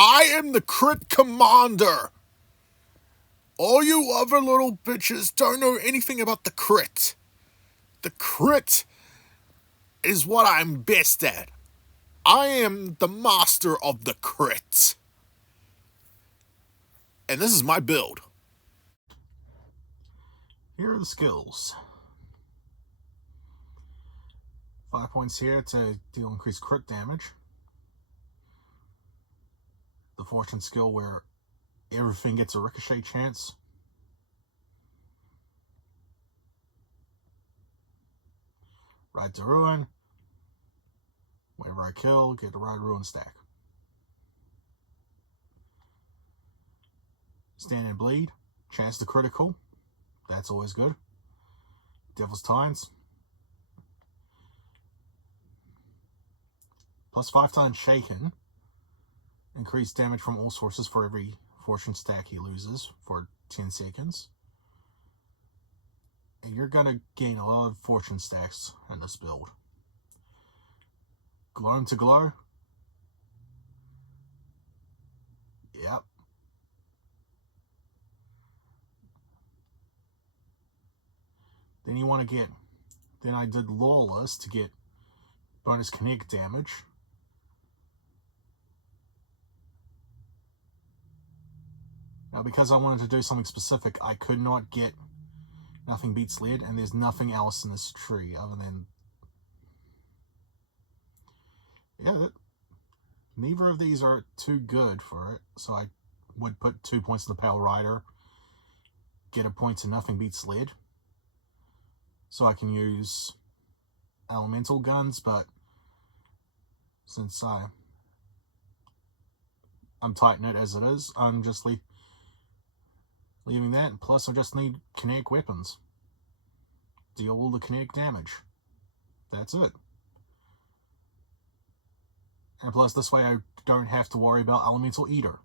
I am the crit commander. All you other little bitches don't know anything about the crit. The crit is what I'm best at. I am the master of the crit. And this is my build. Here are the skills. 5 points here to deal increased crit damage. The fortune skill where everything gets a ricochet chance. Ride to Ruin. Whenever I kill, get the Ride Ruin stack. Stand and Bleed. Chance to critical. That's always good. Devil's Tines. Plus 5 times Shaken. Increased damage from all sources for every fortune stack he loses for 10 seconds. And you're going to gain a lot of fortune stacks in this build. Glow to Glow. Yep. Then you want to get... Then I did Lawless to get bonus kinetic damage. Now, because I wanted to do something specific, I could not get Nothing Beats Lead, and there's nothing else in this tree other than... Yeah, neither of these are too good for it, so I would put 2 points to the Pale Rider, get a point to Nothing Beats Lead, so I can use elemental guns, but since I'm tighten it as it is, I'm just leaving that, and plus I just need kinetic weapons. Deal all the kinetic damage. That's it. And plus this way I don't have to worry about Elemental Eater.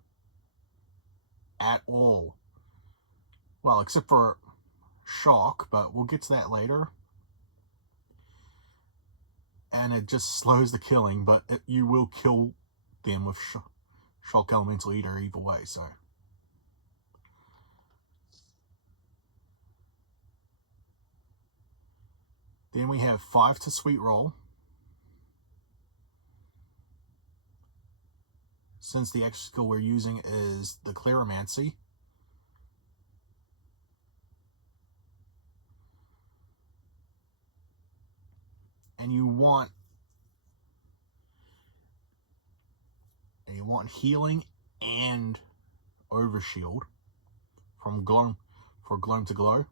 At all. Well, except for Shock, but we'll get to that later. And it just slows the killing, but you will kill them with Shock Elemental Eater either way, so... Then we have 5 to Sweet Roll. Since the extra skill we're using is the Cleromancy. And you want healing and overshield from Gloam for Gloam to Glow.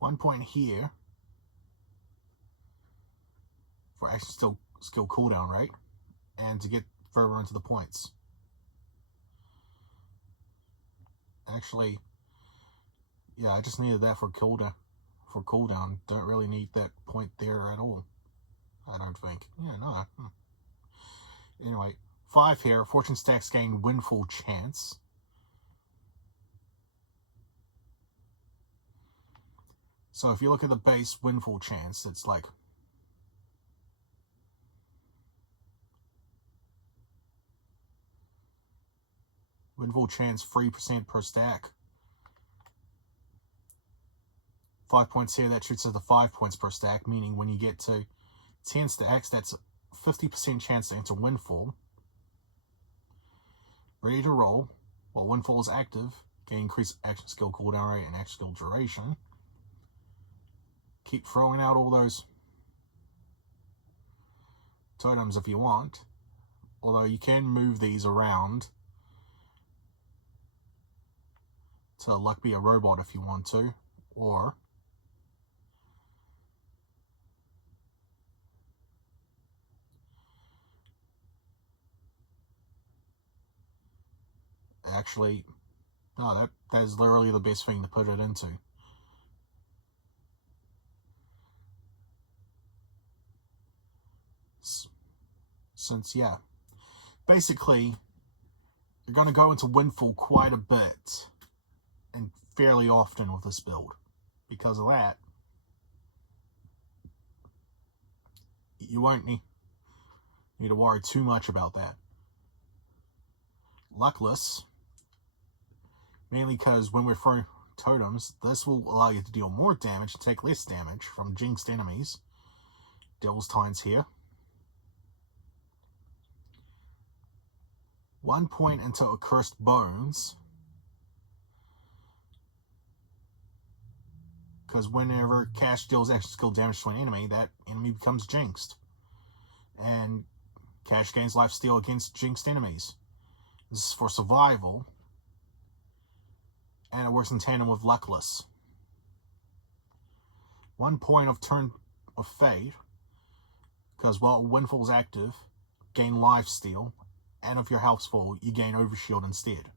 1 point here for action skill cooldown rate, and to get further into the points. Actually, yeah, I just needed that for cooldown. Don't really need that point there at all, I don't think. Yeah, no. Anyway, 5 here. Fortune stacks gain Windfall chance. So if you look at the base Windfall chance, it's like... Windfall chance 3% per stack. 5 points here, that shoots at the 5 points per stack, meaning when you get to 10 stacks, that's a 50% chance to enter Windfall. Ready to roll. While Windfall is active, can increase action skill cooldown rate and action skill duration. Keep throwing out all those totems if you want, although you can move these around to Luck Be a Robot if you want to, or actually, no, that is literally the best thing to put it into. Since, yeah, basically, you're going to go into Windfall quite a bit and fairly often with this build. Because of that, you won't need to worry too much about that. luckless, mainly because when we're throwing totems, this will allow you to deal more damage and take less damage from jinxed enemies. Devil's Tines here. 1 point into Accursed Bones, because whenever Cash deals extra skill damage to an enemy, that enemy becomes jinxed. And Cash gains lifesteal against jinxed enemies. This is for survival, and it works in tandem with Luckless. 1 point of Turn of Fate, because while Windfall is active, gain lifesteal, and if your health's full, you gain Overshield instead.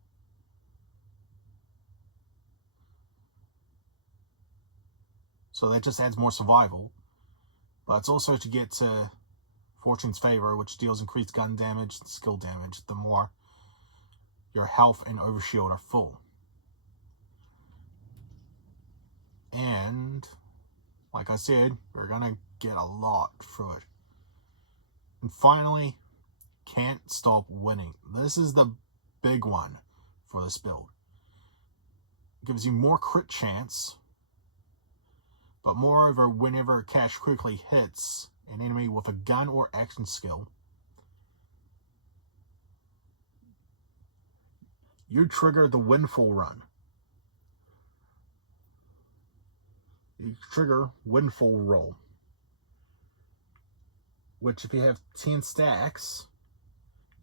So that just adds more survival, but it's also to get to Fortune's Favor, which deals increased gun damage and skill damage the more your health and Overshield are full. And, like I said, we're going to get a lot through it. And finally, Can't Stop Winning. This is the big one for this build. It gives you more crit chance, but moreover, whenever Cash quickly hits an enemy with a gun or action skill, you trigger the Windfall Run. You trigger Windfall Roll, which if you have 10 stacks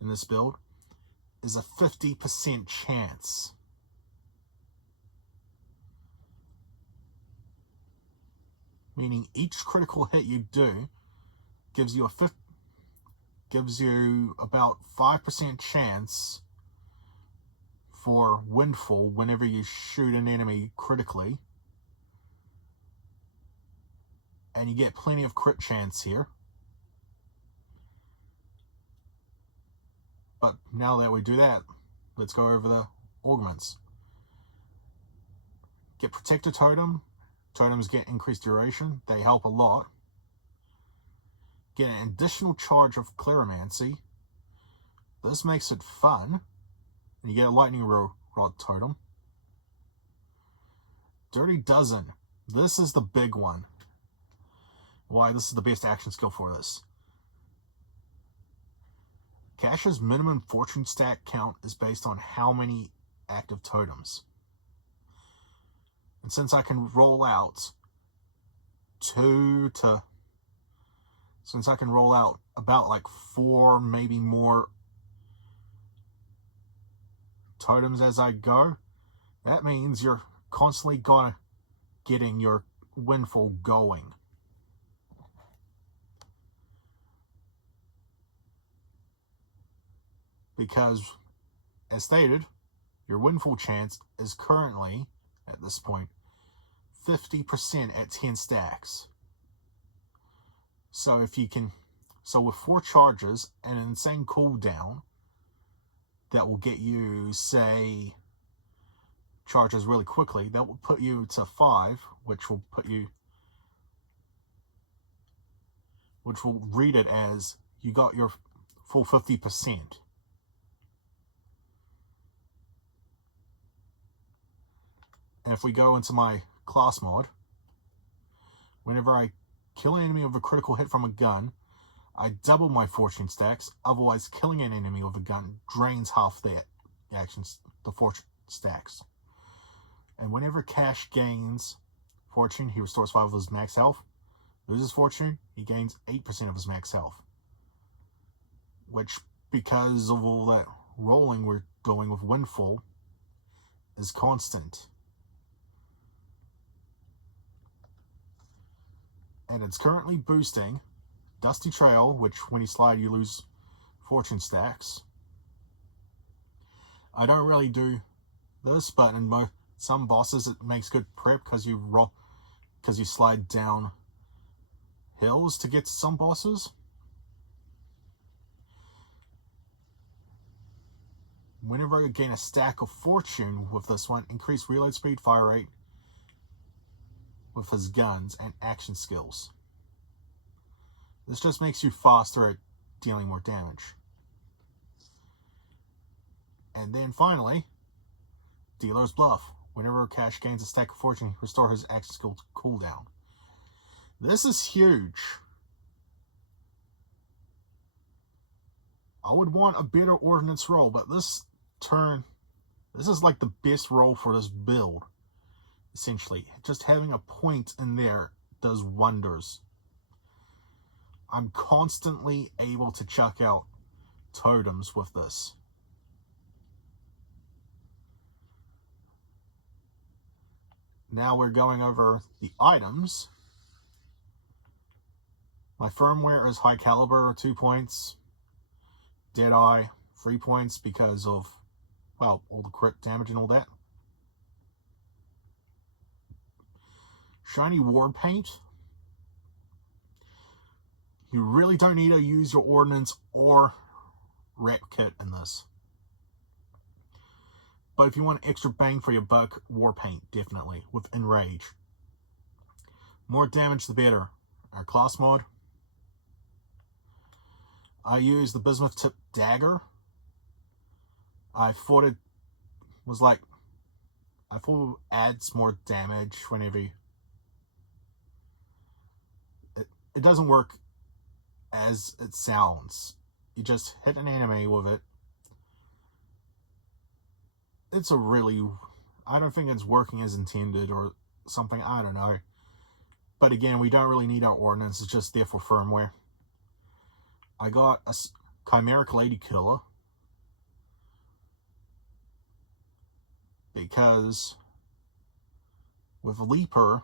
in this build, is a 50% chance. Meaning each critical hit you do gives you about 5% chance for Windfall whenever you shoot an enemy critically. And you get plenty of crit chance here. But now that we do that, let's go over the augments. Get Protector Totem. Totems get increased duration. They help a lot. Get an additional charge of Cleromancy. This makes it fun. And you get a Lightning Rod Totem. Dirty Dozen. This is the big one. Why this is the best action skill for this. Cash's minimum fortune stack count is based on how many active totems. And since I can roll out about like 4, maybe more totems as I go, that means you're constantly getting your Windfall going. Because, as stated, your Windfall chance is currently, at this point, 50% at 10 stacks. So with 4 charges and an insane cooldown, that will get you, say, charges really quickly, that will put you to 5, which will read it as you got your full 50%. And if we go into my class mod, whenever I kill an enemy with a critical hit from a gun, I double my fortune stacks. Otherwise, killing an enemy with a gun drains half the fortune stacks. And whenever Cash gains fortune, he restores 5 of his max health. Loses fortune, he gains 8% of his max health. Which, because of all that rolling we're doing with Windfall, is constant. And it's currently boosting Dusty Trail, which when you slide you lose fortune stacks. I don't really do this, but in some bosses it makes good prep because you slide down hills to get to some bosses. Whenever I gain a stack of fortune with this one, increase reload speed, fire rate with his guns and action skills. This just makes you faster at dealing more damage. And then finally, Dealer's Bluff. Whenever Cash gains a stack of fortune, restore his action skill cooldown. This is huge. I would want a better ordnance roll, but this turn, this is like the best roll for this build, essentially. Just having a point in there does wonders. I'm constantly able to chuck out totems with this. Now we're going over the items. My firmware is High Caliber, 2 points. Deadeye, 3 points because of, well, all the crit damage and all that. Shiny War Paint. You really don't need to use your ordnance or rep kit in this. But if you want extra bang for your buck, War Paint, definitely, with Enrage. More damage the better. Our class mod. I use the bismuth tip dagger. I thought it adds more damage whenever you... It doesn't work as it sounds. You just hit an enemy with it. It's a really... I don't think it's working as intended or something. I don't know. But again, we don't really need our ordnance. It's just there for firmware. I got a Chimeric Lady Killer. Because with Leaper,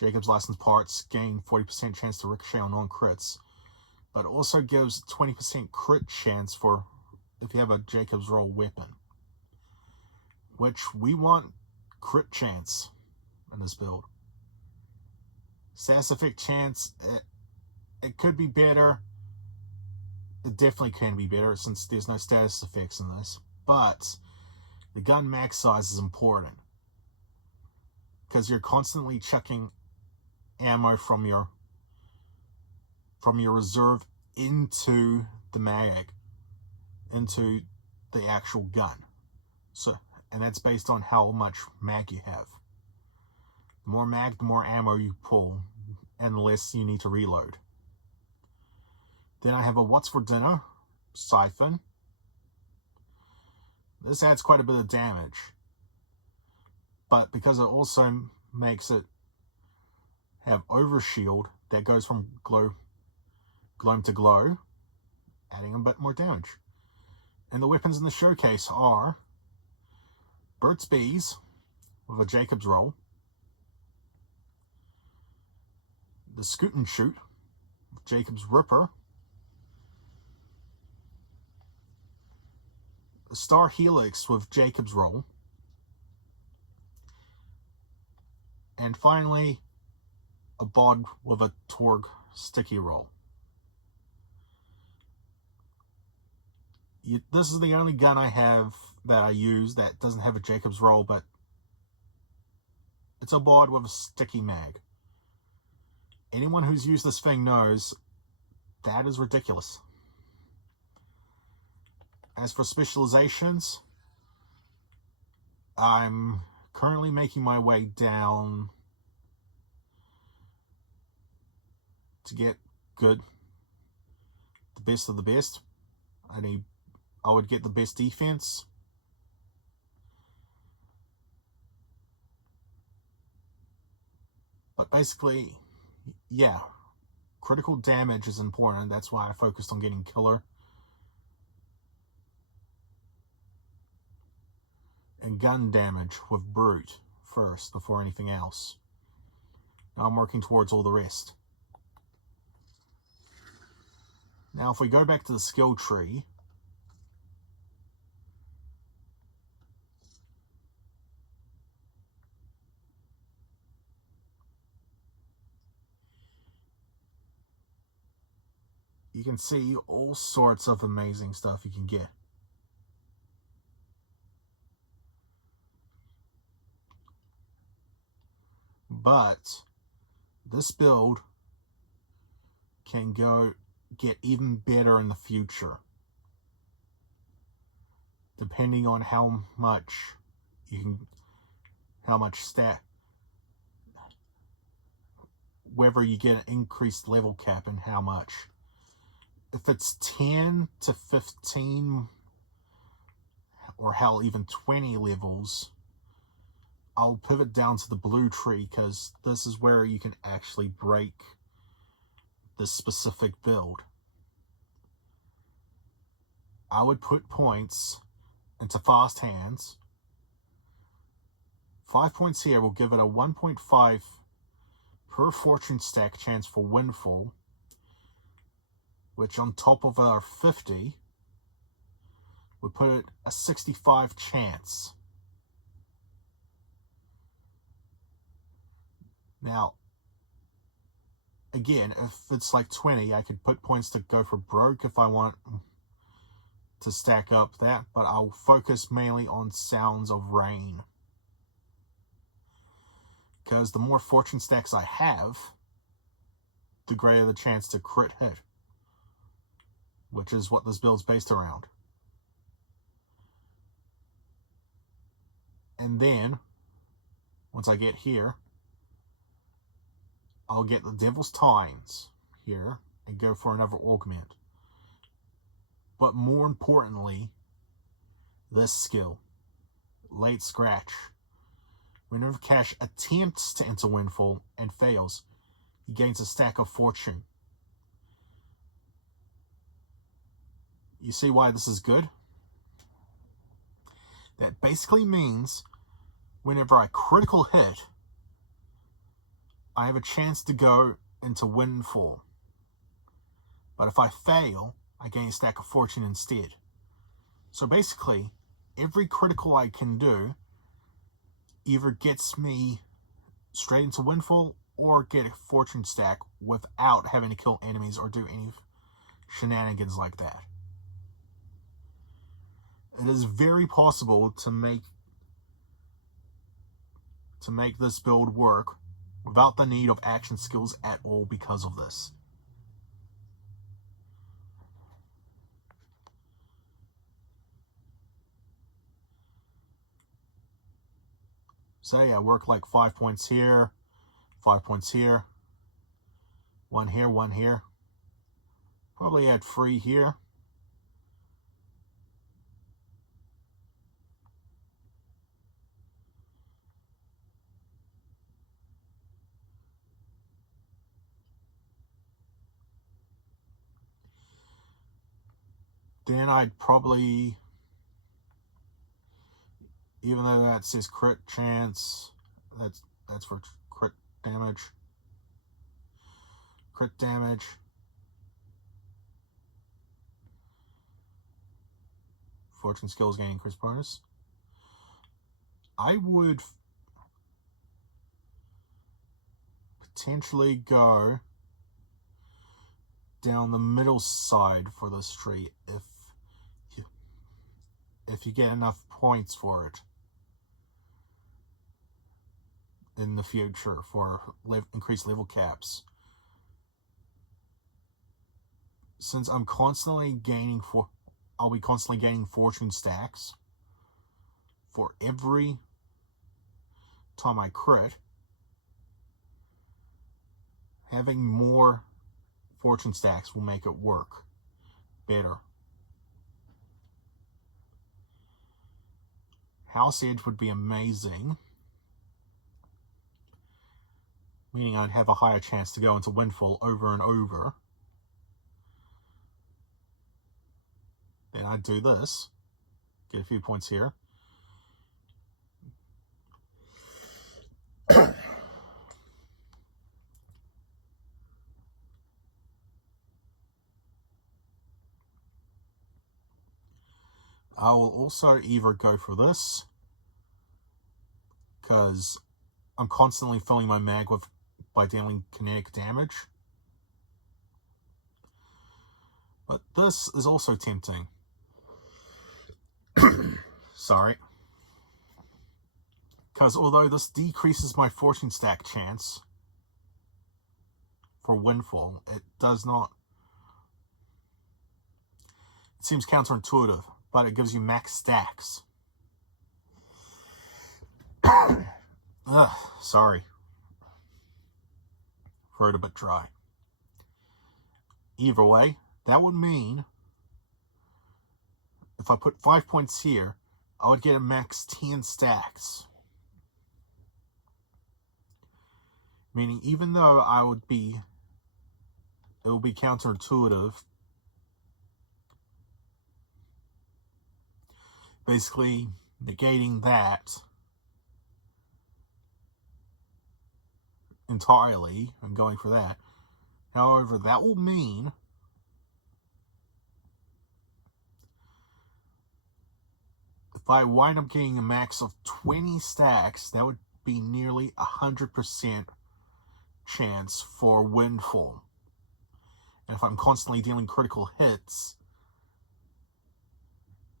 Jacob's License parts gain 40% chance to ricochet on non-crits. But also gives 20% crit chance for if you have a Jacob's Roll weapon. Which we want crit chance in this build. Status effect chance, it could be better. It definitely can be better since there's no status effects in this. But the gun max size is important. Because you're constantly chucking ammo from your reserve into the mag, into the actual gun. And that's based on how much mag you have. The more mag, the more ammo you pull, and the less you need to reload. Then I have a What's for Dinner siphon. This adds quite a bit of damage. But because it also makes it have overshield that goes from gloam to glow, adding a bit more damage. And the weapons in the showcase are Burt's Bees with a Jacob's Roll, the Scoot and Shoot with Jacob's Ripper, the Star Helix with Jacob's Roll, and finally a bod with a Torg Sticky Roll. This is the only gun I have that I use that doesn't have a Jacob's Roll, but it's a bod with a sticky mag. Anyone who's used this thing knows that is ridiculous. As for specializations, I'm currently making my way down to get good, the best of the best. I would get the best defense. But basically, yeah, critical damage is important. That's why I focused on getting killer. And gun damage with brute first before anything else. Now I'm working towards all the rest. Now if we go back to the skill tree, you can see all sorts of amazing stuff you can get. But this build can get even better in the future. depending on how much you can, whether you get an increased level cap and how much. If it's 10 to 15 or hell even 20 levels, I'll pivot down to the blue tree, because this is where you can actually break this specific build. I would put points into fast hands. 5 points here will give it a 1.5 per fortune stack chance for windfall, which on top of our 50 would put it a 65 chance. Now, again, if it's like 20, I could put points to go for broke if I want to stack up that, but I'll focus mainly on Sounds of Rain. Because the more fortune stacks I have, the greater the chance to crit hit, which is what this build's based around. And then, once I get here, I'll get the Devil's Tines here and go for another augment. But more importantly, this skill, Late Scratch. Whenever Cash attempts to enter Windfall and fails, he gains a stack of fortune. You see why this is good? That basically means whenever I critical hit, I have a chance to go into Windfall. But if I fail, I gain a stack of fortune instead. So basically, every critical I can do either gets me straight into Windfall or get a fortune stack without having to kill enemies or do any shenanigans like that. It is very possible to make this build work without the need of action skills at all because of this. So yeah, work like 5 points here, 5 points here, 1 here, 1 here. Probably add 3 here. Then I'd probably, even though that says crit chance, that's for crit damage. Crit damage. Fortune skills gain increased bonus. I would potentially go down the middle side for this tree if you get enough points for it in the future for increased level caps. Since I'm constantly gaining I'll be constantly gaining fortune stacks for every time I crit. Having more fortune stacks will make it work better. House Edge would be amazing, meaning I'd have a higher chance to go into Windfall over and over. Then I'd do this, get a few points here. I will also either go for this, because I'm constantly filling my mag by dealing kinetic damage. But this is also tempting. Sorry. Because although this decreases my fortune stack chance for Windfall, it does not. It seems counterintuitive. but it gives you max stacks. Ugh, sorry. Throat a bit dry. Either way, that would mean if I put 5 points here, I would get a max 10 stacks. Meaning, even though it would be counterintuitive, basically negating that entirely and going for that. However, that will mean if I wind up getting a max of 20 stacks, that would be nearly 100% chance for windfall. And if I'm constantly dealing critical hits,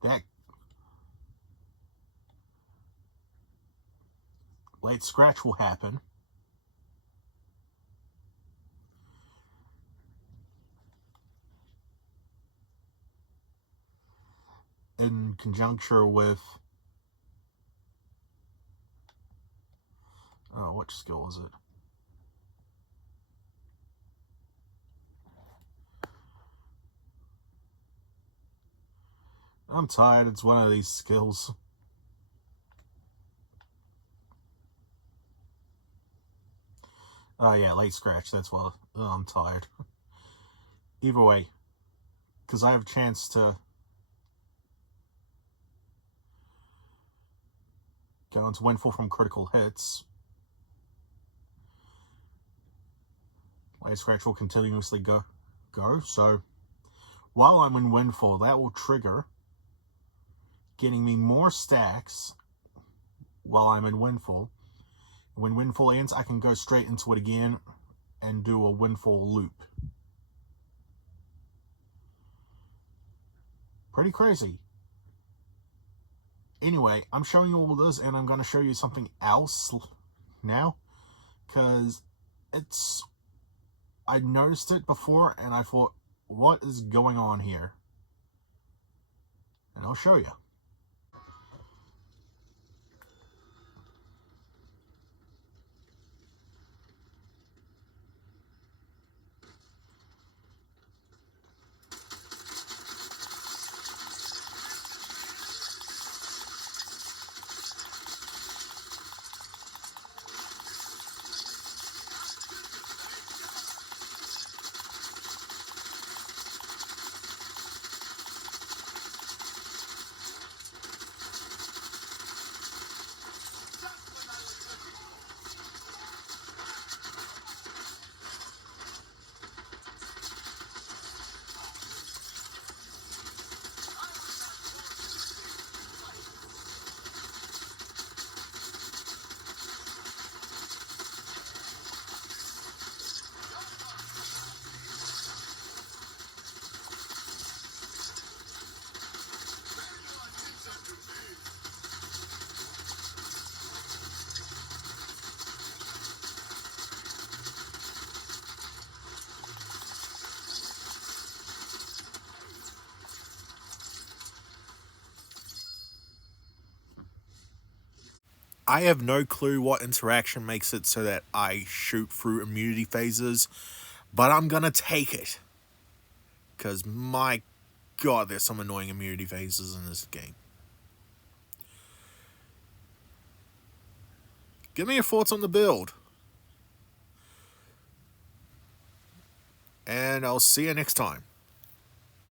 that late scratch will happen. In conjunction with what skill is it? I'm tired. It's one of these skills. Oh yeah, late scratch. That's what. Oh, I'm tired. Either way, because I have a chance to go into windfall from critical hits. Late scratch will continuously go. So while I'm in windfall, that will trigger getting me more stacks while I'm in windfall. When windfall ends, I can go straight into it again and do a windfall loop. Pretty crazy. Anyway, I'm showing you all this, and I'm going to show you something else now, because I noticed it before, and I thought, what is going on here? And I'll show you. I have no clue what interaction makes it so that I shoot through immunity phases, but I'm gonna take it. Because my god, there's some annoying immunity phases in this game. Give me your thoughts on the build. And I'll see you next time.